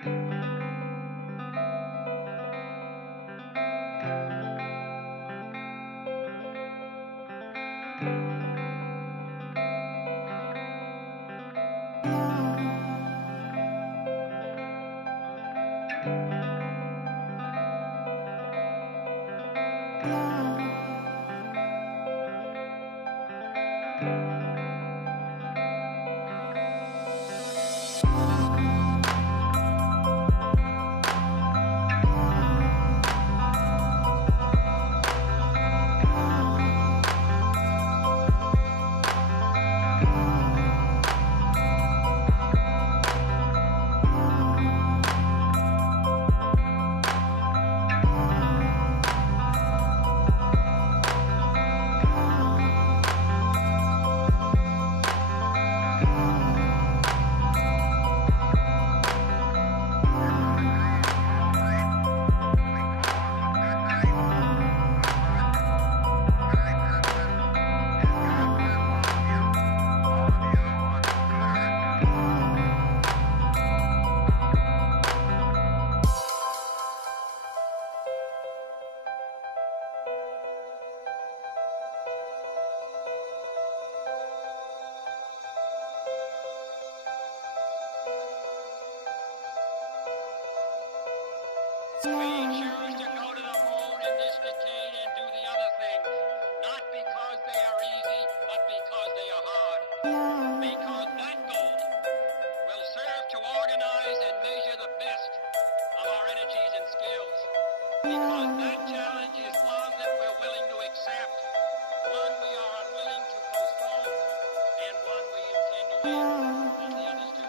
We choose to go to the moon in this decade and do the other things, not because they are easy, but because they are hard. Because that goal will serve to organize and measure the best of our energies and skills. Because that challenge is one that we're willing to accept, one we are unwilling to postpone, and one we intend to win, as the others do.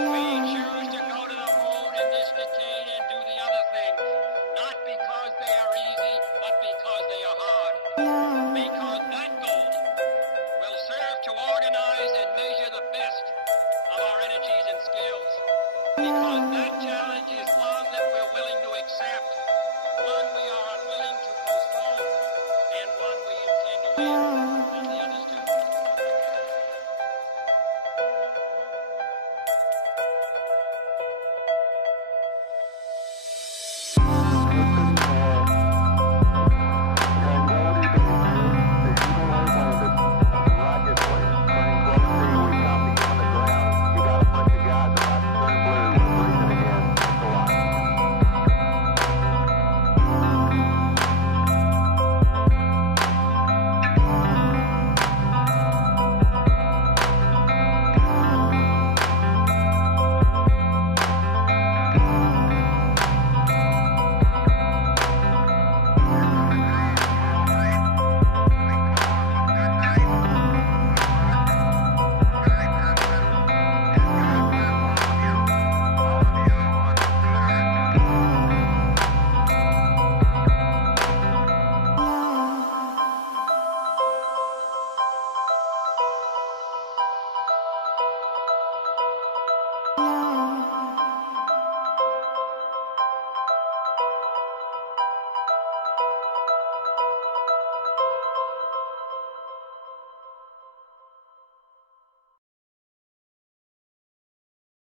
We choose to go to the moon in this decade and do the other things, not because they are easy, but because they are hard. Because that goal will serve to organize and measure the best of our energies and skills. Because